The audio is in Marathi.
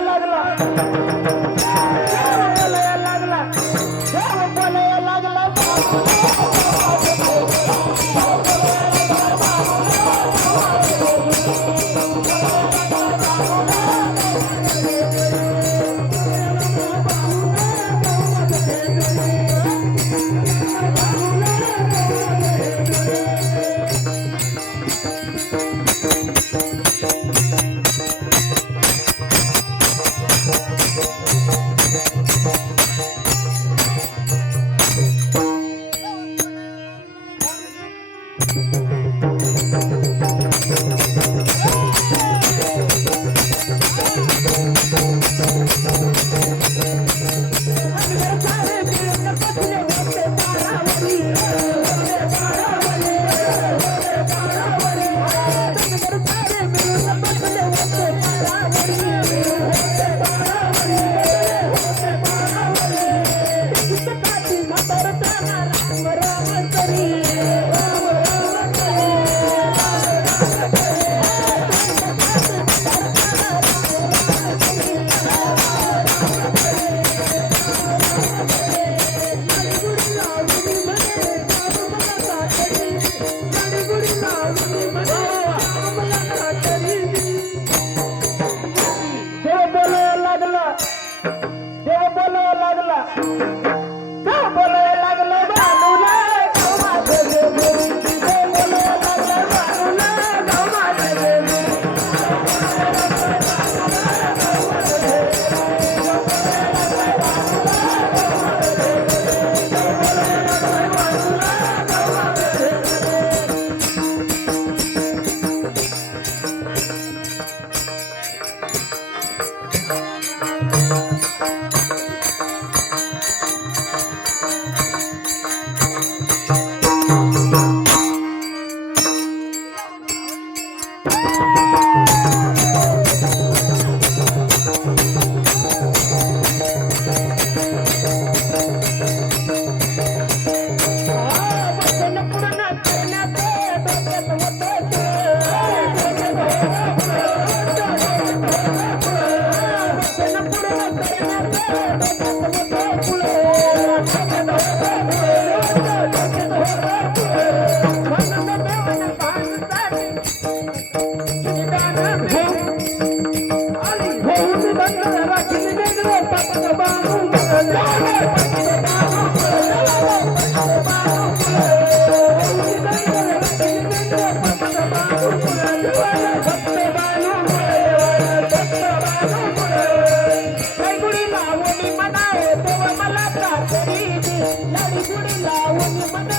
लागला. देव बोलायला लागला देव बोलायला लागला குடிந்தா உன் மன